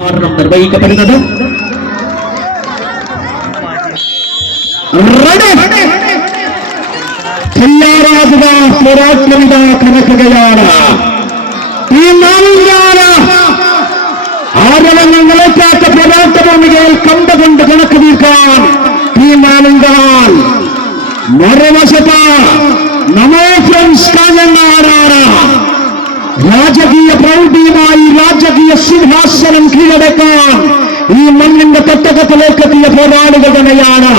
ഉദ്ഘാടനം നിർവഹിക്കപ്പെടുന്നത്. തയ്യാറാകുക ഈ നാളിലാണ് ആരവങ്ങളേക്കാത്ത പോരാട്ട കണ്ടുകൊണ്ട് കണക്ക് തീർക്കാൻ തീരുമാനിക്കാൻ മറുവശത്ത് നമോ ഫ്രണ്ട്സ് രാജകീയ പ്രൗഢിയുമായി രാജകീയ സിംഹാസനം കീഴടക്കാൻ ഈ മണ്ണിന്റെ തട്ടകത്തിലേക്ക് എത്തിയ പോരാളികൾ തന്നെയാണ്.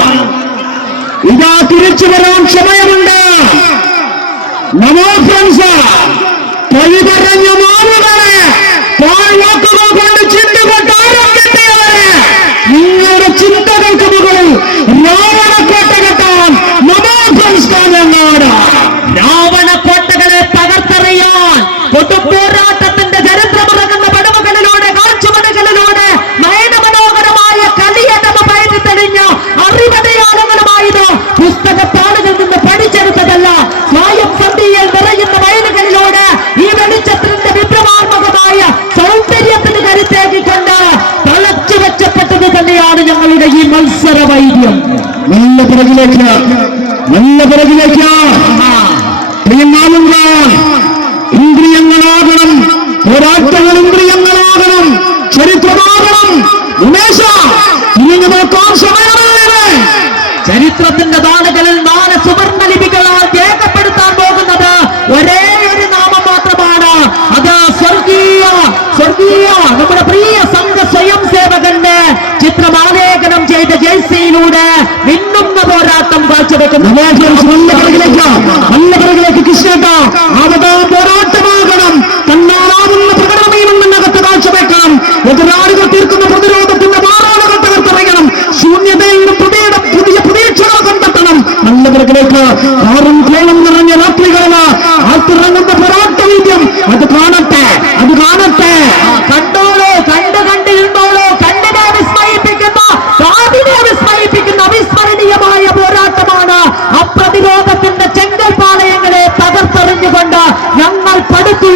ഇതാ തിരിച്ചു വരാൻ സമയമുണ്ട്. നമോ ഫ്രണ്ട്സ് പഴി പറഞ്ഞ മാറുകളെ പാഴ്വാക്കുകൾ കൊണ്ട് ചിന്തകൊട്ടാരം കെട്ടിയവരെ. നിങ്ങളുടെ ചിന്തകൾക്ക് മുകളിൽ രാവണക്കോട്ട കെട്ടാൻ നമോ ഫ്രണ്ട്സ് കാഞ്ഞങ്ങാട് രാവണക്കോട്ടകളെ തകർത്തെറിയാൻ കൊടുപ്പോരാട്ടത്തിന്റെ നല്ല പിറകിലേക്ക്. നല്ല പിറകിലേക്ക് ഇന്ദ്രിയങ്ങളാകണം. പോരാട്ടങ്ങൾ ഇന്ദ്രിയങ്ങളാകണം. ചരിത്രമാകണം. ഉമേഷ ഇനി നോക്കാൻ സമയമാണ്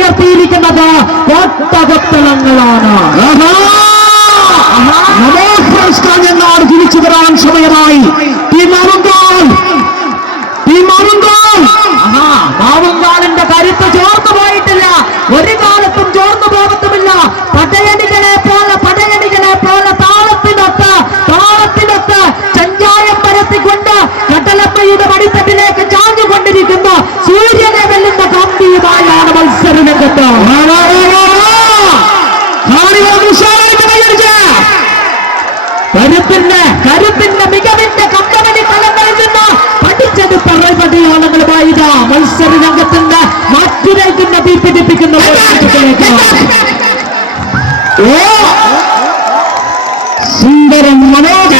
പടുത്തുയർത്തിയിരിക്കുന്നത് കോട്ടകൊത്തളങ്ങളാണ് ഞങ്ങൾ തിരിച്ചു വരാൻ സമയമായി. ആഹാ, മാവുങ്കാലിന്റെ കരുത്ത് ചോർന്നു കരുത്തിന്റെ കരുത്തിന്റെ മികവിന്റെ കമ്പനി തലങ്ങളിൽ നിന്ന് പഠിച്ചെടുത്ത റൈവടിയോളങ്ങളുമായി ഇതാ മത്സര രംഗത്തിന്റെ പോരാട്ടത്തിലേക്ക് ഓ! സുന്ദരം മനോഹര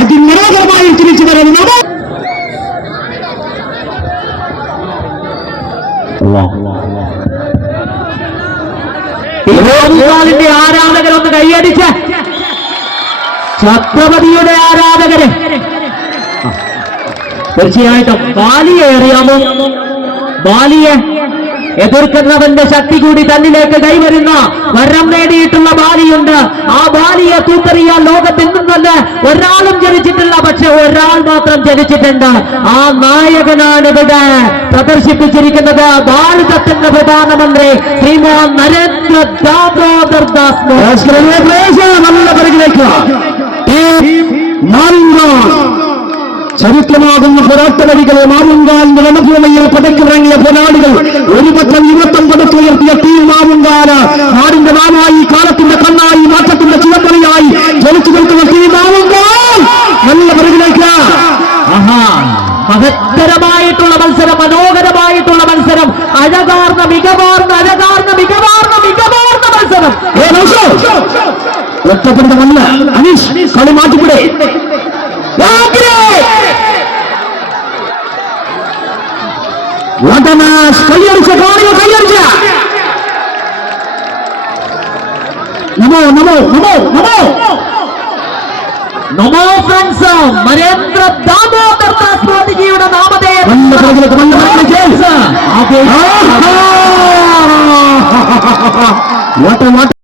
അതിമനോഹരമായി തിരിച്ചു വരുന്നു. തിരുവോങ്കാലിന്റെ ആരാധകരൊന്ന് കൈയടിച്ച് ഛത്രപതിയുടെ ആരാധകര്. തീർച്ചയായിട്ടും ബാലിയെ അറിയാമോ ബാലിയെ എതിർക്കുന്നവന്റെ ശക്തി കൂടി തന്നിലേക്ക് കൈവരുന്ന വരം നേടിയിട്ടുള്ള ബാലിയുണ്ട്. ആ ബാലിയെ തൂത്തെറിയാൻ ലോകത്തെങ്ങും തന്നെ ഒരാളും ജനിച്ചിട്ടില്ല പക്ഷെ ഒരാൾ മാത്രം ജനിച്ചിട്ടുണ്ട്. ആ നായകനാണ് ഇവിടെ പ്രദർശിപ്പിച്ചിരിക്കുന്നത് ഭാരതത്തിന്റെ പ്രധാനമന്ത്രി ശ്രീമാൻ നരേന്ദ്ര ദാമോദർ ദാസ് മോദി. ചരിത്രമാകുന്ന പോരാട്ട മാമുങ്കാൽ മാവുങ്കാലിന്റെ രണഭൂമിയിൽ പടക്കിറങ്ങിയ പോരാളികൾ ഒരു പക്ഷം ഇരുപത്തം പടുത്തുയർത്തിയ തീ മാവുങ്കാൽ നാടിന്റെ നാമായി കാലത്തിന്റെ കണ്ണായി മാറ്റത്തിന്റെ ചിലപ്പണിയായി ജനിച്ചു നിൽക്കുന്ന തീ മാമുങ്കാൽ നല്ല പിറകിലേക്ക് മഹത്തരമായിട്ടുള്ള മത്സരം മനോഹരമായിട്ടുള്ള മത്സരം അഴകാർന്ന മികവാർന്ന അഴകാർന്ന മികവാർന്ന മികവാർന്ന മത്സരം. வெட்கப்படுத்தவல்ல அனீஷ் கடு மாட்டிவிடு கையடிச்ச காணிய கையடிச்ச நமோ நமோ நமோ நமோ நமோ ஃப்ரெண்ட்ஸ் மரேந்திர தாமோ